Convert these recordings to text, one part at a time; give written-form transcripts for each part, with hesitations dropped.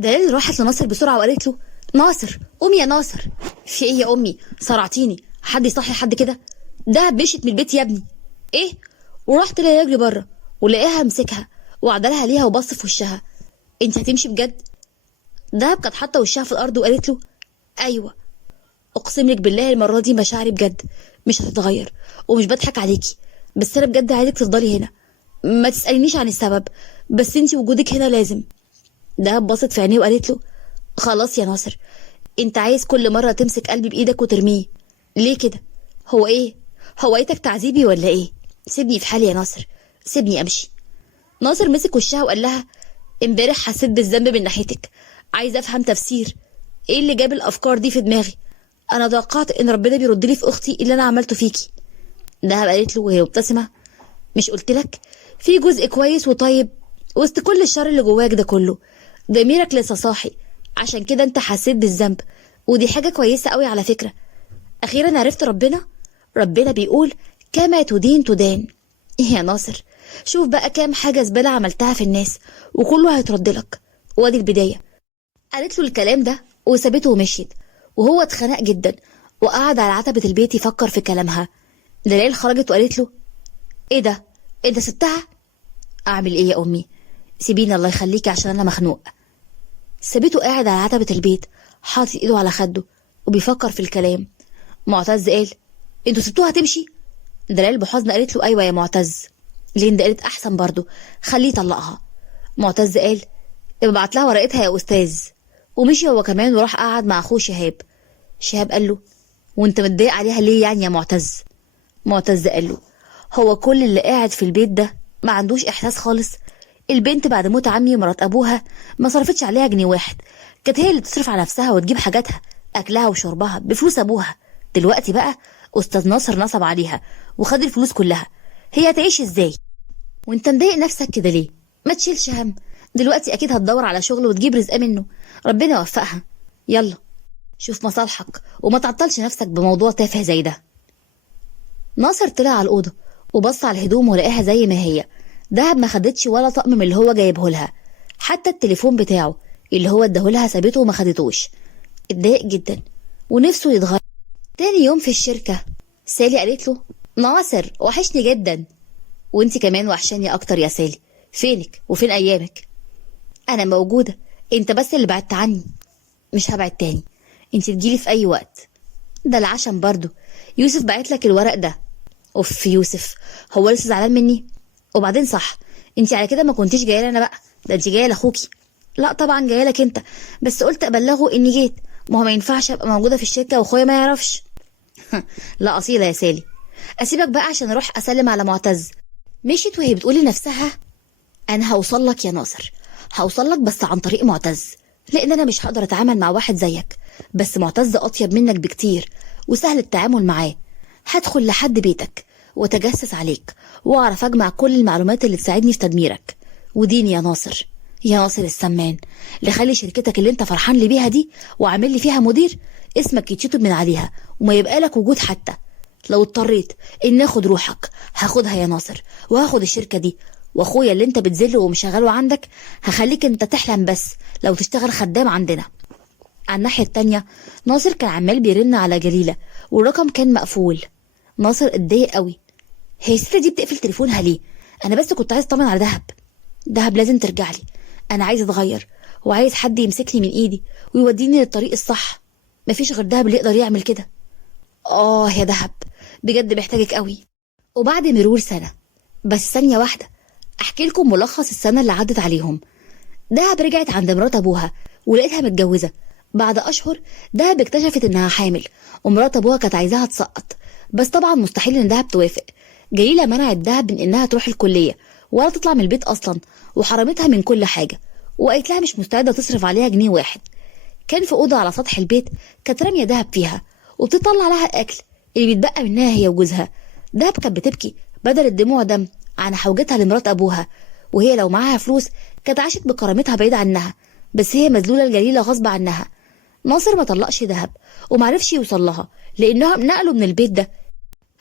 دلال راحت لناصر بسرعه وقالت له: ناصر قومي يا ناصر. في ايه يا امي؟ صرعتيني، حد يصحي حد كده؟ دهب مشيت من البيت يا ابني. ايه؟ ورحت لها يجري بره ولقاها مسكها وعدلها ليها وبص في وشها: انت هتمشي بجد؟ دهب كانت حاطه وشها في الارض وقالت له: ايوه. اقسم لك بالله المره دي مشاعري بجد مش هتتغير، ومش بضحك عليكي، بس انا بجد عايزك تفضلي هنا. ما تسالنيش عن السبب، بس انت وجودك هنا لازم. دهب بصت في عينيه وقالت له: خلاص يا ناصر، انت عايز كل مره تمسك قلبي بايدك وترميه ليه كده؟ هو ايه؟ هوايتك تعذيبي ولا ايه؟ سيبني في حالي يا ناصر، سيبني امشي. ناصر مسك وشها وقال لها: امبارح حسيت بالذنب من ناحيتك، عايزه افهم تفسير ايه اللي جاب الافكار دي في دماغي. انا توقعت ان ربنا بيرد لي في اختي اللي انا عملته فيكي. دهب قالت له وهي مبتسمه: مش قلت لك في جزء كويس وطيب وسط كل الشر اللي جواك ده كله؟ ضميرك لسه صاحي، عشان كده انت حسيت بالذنب، ودي حاجه كويسه قوي على فكره. اخيرا عرفت ربنا بيقول: كما تدين تدان. يا ناصر، شوف بقى كام حاجه زباله عملتها في الناس وكله هيترد لك، وادي البدايه. قالت له الكلام ده وسابته ومشيت، وهو اتخنق جدا وقعد على عتبة البيت يفكر في كلامها. دلال خرجت وقالت له: ايه ده؟ انت سبتها؟ اعمل ايه يا امي؟ سيبيني الله يخليكي عشان انا مخنوق. سابته قاعد على عتبة البيت حاطط ايده على خده وبيفكر في الكلام. معتز قال: انتوا سبتوها تمشي؟ دلال بحزن قالت له: ايوه يا معتز. ليندا قالت: احسن برضو، خليه يطلقها. معتز قال: ابعت لها ورقتها يا استاذ. ومشي هو كمان وراح قعد مع اخوه شهاب. شهاب قال له: وانت متضايق عليها ليه يعني يا معتز؟ معتز قال له: هو كل اللي قاعد في البيت ده ما عندوش احساس خالص؟ البنت بعد موت عمي مرات ابوها ما صرفتش عليها جنيه واحد، كانت هي اللي تصرف على نفسها وتجيب حاجاتها اكلها وشربها بفلوس ابوها. دلوقتي بقى استاذ ناصر نصب عليها وخد الفلوس كلها، هي هتعيش ازاي؟ وانت مضايق نفسك كده ليه؟ ما تشيلش هم، دلوقتي اكيد هتدور على شغل وتجيب رزق منه، ربنا يوفقها. يلا شوف مصالحك وما تعطلش نفسك بموضوع تافه زي ده. ناصر طلع على الأوضة وبص على الهدوم ولقاها زي ما هي. دهب ما خدتش ولا طقم من اللي هو جايبه لها، حتى التليفون بتاعه اللي هو اداهولها سابته وما خدتوش. اتضايق جدا ونفسه يتغير. تاني يوم في الشركة سالي قالت له: ناصر وحشني جدا. وانت كمان وحشاني اكتر يا سالي، فينك وفين ايامك؟ انا موجودة، انت بس اللي بعدت عني. مش هبعد تاني، انت تجيلي في اي وقت. ده العشم برضو، يوسف بعت لك الورق ده. اوف يوسف، هو لسه زعلان مني؟ وبعدين صح، انت على كده ما كنتيش جايه لي انا بقى، ده انت جايه لاخوكي. لا طبعا جايه لك انت، بس قلت ابلغه اني جيت، ما هو ما ينفعش ابقى موجوده في الشركه واخويا ما يعرفش. لا اصيله يا سالي. اسيبك بقى عشان اروح اسلم على معتز. مشيت وهي بتقول لنفسها: انا هوصل لك يا ناصر، هوصل لك بس عن طريق معتز، لان انا مش هقدر اتعامل مع واحد زيك، بس معتز اطيب منك بكتير وسهل التعامل معاه. هدخل لحد بيتك واتجسس عليك واعرف اجمع كل المعلومات اللي تساعدني في تدميرك. وديني يا ناصر، يا ناصر السمان، اللي خلي شركتك اللي انت فرحان لي بيها دي وعامل لي فيها مدير اسمك يتشطب من عليها وما يبقى لك وجود حتى. لو اضطريت ان اخد روحك هاخدها يا ناصر، وهاخد الشركه دي، واخويا اللي انت بتذله ومشغله عندك هخليك انت تحلم بس لو تشتغل خدام عندنا. على الناحيه التانيه ناصر كان عمال بيرن على جليله والرقم كان مقفول. ناصر اتضايق قوي. هي الست دي بتقفل تليفونها ليه؟ انا بس كنت عايز اطمن على دهب. دهب لازم ترجع لي، انا عايز اتغير وعايز حد يمسكني من ايدي ويوديني للطريق الصح. مفيش غير دهب اللي يقدر يعمل كده. يا دهب بجد محتاجك قوي. وبعد مرور سنه، بس ثانيه واحده احكي لكم ملخص السنه اللي عدت عليهم. دهب رجعت عند مرات ابوها ولقيتها متجوزه. بعد اشهر دهب اكتشفت انها حامل، ومرات ابوها كانت عايزاها تسقط، بس طبعا مستحيل ان دهب توافق. جليله منعت دهب من انها تروح الكليه ولا تطلع من البيت اصلا، وحرمتها من كل حاجه، وقالت لها مش مستعده تصرف عليها جنيه واحد. كان في اوضه على سطح البيت كانت راميه دهب فيها وبتطلع لها الاكل اللي بيتبقى منها هي وجوزها. دهب كانت بتبكي بدل الدموع دم عن حوجتها لمرات ابوها، وهي لو معاها فلوس كانت عاشت بكرامتها بعيد عنها، بس هي مذلوله الجليله غصب عنها. ناصر ما طلقش دهب ومعرفش يوصل لها لانهم نقلوا من البيت ده.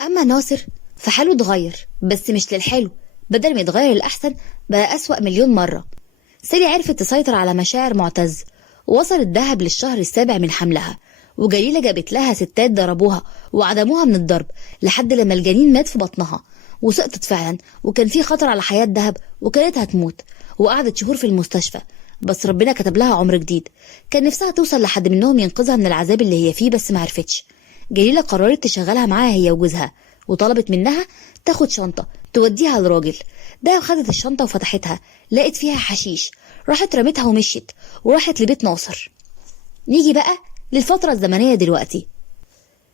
اما ناصر فحاله اتغير، بس مش للحلو، بدل ما يتغير للاحسن بقى اسوأ مليون مره. سالي عرفت تسيطر على مشاعر معتز، ووصل الدهب للشهر السابع من حملها، وجليلة جابت لها ستات ضربوها وعدموها من الضرب لحد لما الجنين مات في بطنها وسقطت فعلا، وكان في خطر على حياة دهب وكانت هتموت، وقعدت شهور في المستشفى. بس ربنا كتب لها عمر جديد. كان نفسها توصل لحد منهم ينقذها من العذاب اللي هي فيه بس معرفتش. جليلة قررت تشغلها معاها هي وجوزها، وطلبت منها تاخد شنطة توديها للراجل. دهب خدت الشنطة وفتحتها، لقت فيها حشيش، راحت رمتها ومشيت وراحت لبيت ناصر. نيجي بقى للفترة الزمنية دلوقتي.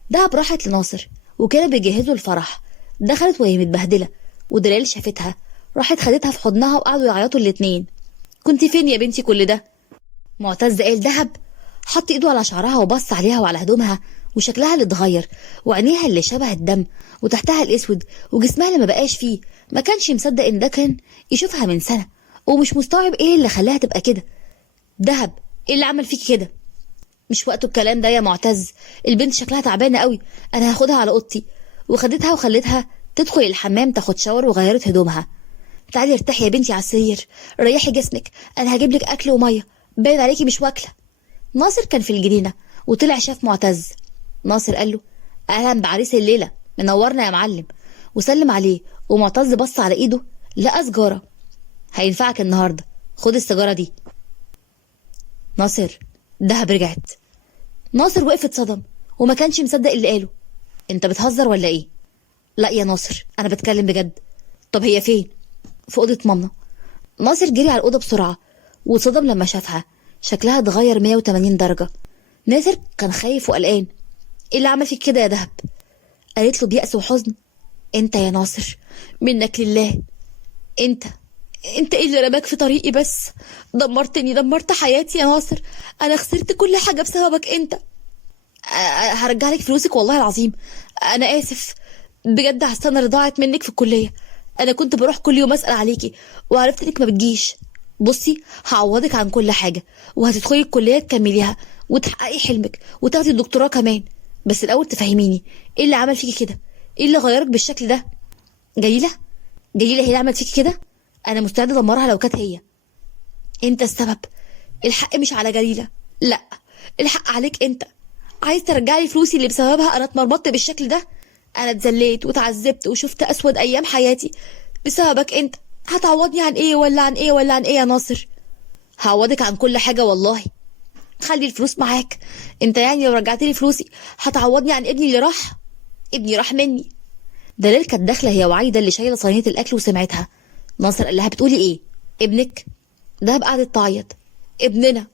دهب راحت لناصر وكانوا بيجهزوا الفرح. دخلت وهي متبهدلة، ودلال شافتها، راحت خدتها في حضنها وقعدوا يعيطوا الاتنين. كنت فين يا بنتي كل ده؟ معتز قال دهب، حط ايده على شعرها وبص عليها وعلى هدومها وشكلها اللي اتغير، وعينيها اللي شبه الدم، وتحتها الاسود، وجسمها اللي ما بقاش فيه. ما كانش مصدق ان ده كان يشوفها من سنة، ومش مستوعب ايه اللي خلاها تبقى كده. دهب، ايه اللي عمل فيكي كده؟ مش وقته الكلام ده يا معتز، البنت شكلها تعبانه قوي، انا هاخدها على اوضتي. وخدتها وخلتها تدخل الحمام تاخد شاور وغيرت هدومها. تعالي ارتاحي يا بنتي على السرير، ريحي جسمك، انا هجيب لك اكل وميه، باين عليكي مش واكله. ناصر كان في الجنينه وطلع شاف معتز. ناصر قال له اهلا بعريس الليله، منورنا يا معلم، وسلم عليه. ومعتز بص على ايده، لقى سجاره. هينفعك النهارده، خد السيجاره دي. ناصر، دهب رجعت. ناصر وقف اتصدم وما كانش مصدق اللي قاله. انت بتهزر ولا ايه؟ لا يا ناصر، انا بتكلم بجد. طب هي فين؟ في اوضه ماما. ناصر جري على الاوضه بسرعه واتصدم لما شافها، شكلها اتغير 180 درجه. ناصر كان خايف وقلقان. ايه اللي عمل فيك كده يا دهب؟ قالت له بيأس وحزن. انت يا ناصر، منك لله. انت ايه اللي رماك في طريقي؟ بس دمرتني، دمرت حياتي يا ناصر، انا خسرت كل حاجه بسببك انت. هرجع لك فلوسك والله العظيم، انا اسف بجد على السنه اللي ضاعت منك في الكليه. انا كنت بروح كل يوم اسال عليكي وعرفت انك ما بتجيش. بصي، هعوضك عن كل حاجه، وهتدخلي الكليه تكمليها وتحققي حلمك وتاخدي الدكتوراه كمان. بس الاول تفهميني ايه اللي عمل فيكي كده؟ ايه اللي غيرك بالشكل ده؟ جليله هي اللي عملت فيكي كده؟ انا مستعده ادمرها لو كانت هي. انت السبب. الحق مش على جليله، لا، الحق عليك انت. عايز ترجعلي فلوسي اللي بسببها انا اتمرمطت بالشكل ده؟ انا اتذليت وتعذبت وشفت اسود ايام حياتي بسببك انت. هتعوضني عن ايه ولا عن ايه ولا عن ايه يا ناصر؟ هعوضك عن كل حاجه والله. خلي الفلوس معاك. انت يعني لو رجعتلي فلوسي هتعوضني عن ابني اللي راح؟ ابني راح مني. دلال كانت داخله هي وعايده اللي شايله صينيه الاكل وسمعتها. ناصر قال لها بتقولي ايه؟ ابنك؟ دهب قعدت تعيط. ابننا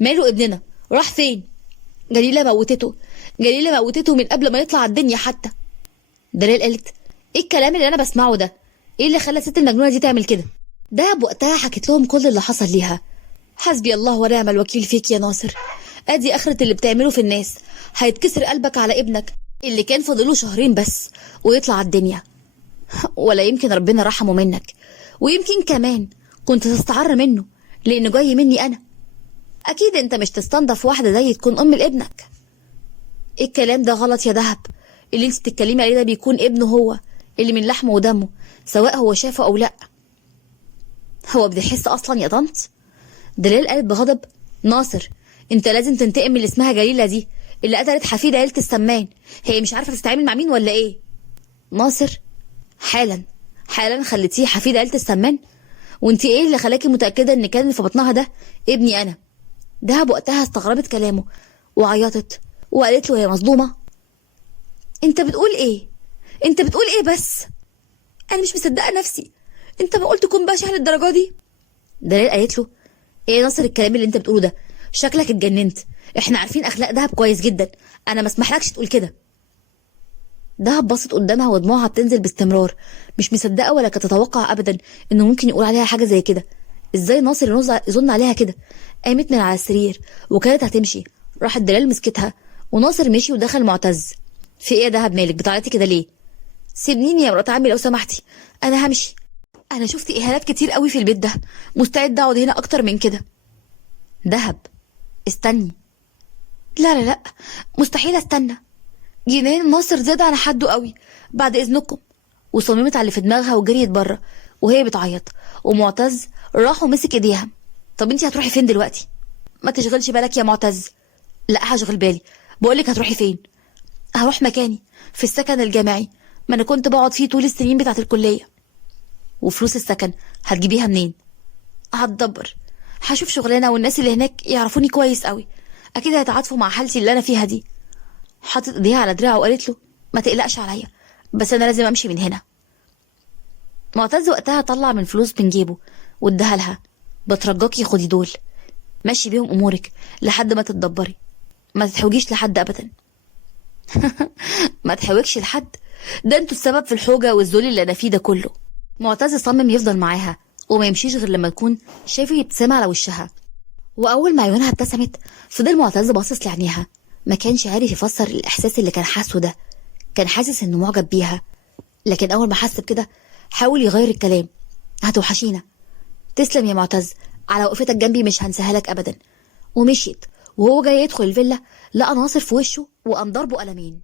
ماله ابننا؟ راح فين؟ جليله موتته من قبل ما يطلع الدنيا حتى. دلال قالت ايه الكلام اللي انا بسمعه ده؟ ايه اللي خلى الست المجنونه دي تعمل كده؟ دهب وقتها حكت لهم كل اللي حصل ليها. حسبي الله ونعم الوكيل فيك يا ناصر، ادي اخرة اللي بتعمله في الناس. هيتكسر قلبك على ابنك اللي كان فاضله شهرين بس ويطلع الدنيا. ولا يمكن ربنا رحمه منك، ويمكن كمان كنت تستعر منه لانه جاي مني انا. اكيد انت مش تستنضف واحده زي تكون ام لابنك. ايه الكلام ده؟ غلط يا دهب. اللي انت بتتكلمي عليه ده بيكون ابنه هو، اللي من لحمه ودمه، سواء هو شافه او لا. هو بيحس اصلا يا طنط؟ دلال قالت بغضب ناصر، انت لازم تنتقم من اللي اسمها جليله دي، اللي قتلت حفيد عيله السمان. هي مش عارفه تتعامل مع مين ولا ايه؟ ناصر، حالا خليتيه حفيد عيله السمان؟ وانت ايه اللي خلاكي متاكده ان كان اللي في بطنها ده ابني انا؟ دهب وقتها استغربت كلامه وعيطت وقالت له هي مصدومه. انت بتقول ايه بس؟ انا مش مصدقه نفسي. انت ما قلت تكون بشع للدرجه دي؟ دلال قالت له ايه يا ناصر الكلام اللي انت بتقوله ده؟ شكلك اتجننت، احنا عارفين اخلاق دهب كويس جدا، انا ما اسمحلكش تقول كده. دهب بصت قدامها ودموعها بتنزل باستمرار، مش مصدقه ولا كانت تتوقع ابدا انه ممكن يقول عليها حاجه زي كده. ازاي ناصر يظن عليها كده؟ قامت من على السرير وكانت هتمشي، راحت دلال مسكتها وناصر مشي ودخل معتز. في ايه يا دهب مالك بتعيطي كده ليه؟ سيبنيني يا مرات عمي لو سمحتي، انا همشي. انا شفت اهانات كتير قوي في البيت ده، مستعد اقعد هنا اكتر من كده. دهب استني. لا مستحيل استنى. جنان ناصر زاد على حده قوي، بعد اذنكم. وصممت على اللي في دماغها وجريت بره وهي بتعيط، ومعتز راح ومسك ايديها. طب انتي هتروحي فين دلوقتي؟ ما تشغلش بالك يا معتز. لا هشغل بالي، بقولك هتروحي فين؟ هروح مكاني في السكن الجامعي، ما انا كنت بقعد فيه طول السنين بتاعت الكلية. وفلوس السكن هتجيبيها منين؟ هتدبر، هشوف شغلانة والناس اللي هناك يعرفوني كويس قوي، اكيد هيتعاطفوا مع حالتي اللي انا فيها دي. حطت ايديها على دراعه وقالت له ما تقلقش عليا، بس انا لازم امشي من هنا. معتز وقتها طلع من فلوس من جيبه واداها لها. بترجاكي خدي دول، مشي بيهم امورك لحد ما تتدبري، ما تتحوجيش لحد ابدا. ما تحوجش لحد؟ ده انتوا السبب في الحوجه والذل اللي انا فيه ده كله. معتز صمم يفضل معاها وما يمشيش غير لما يكون شايفه ابتسامه على وشها. واول ما عيونها ابتسمت فضل معتز باصص لعينيها، ما كانش عارف يفسر الاحساس اللي كان حاسه ده. كان حاسس انه معجب بيها، لكن اول ما حس بكده حاول يغير الكلام. هتوحشينا. تسلم يا معتز على وقفتك جنبي، مش هنساها لك ابدا. ومشيت، وهو جاي يدخل الفيلا لقى ناصر في وشه وقام ضربه قلمين.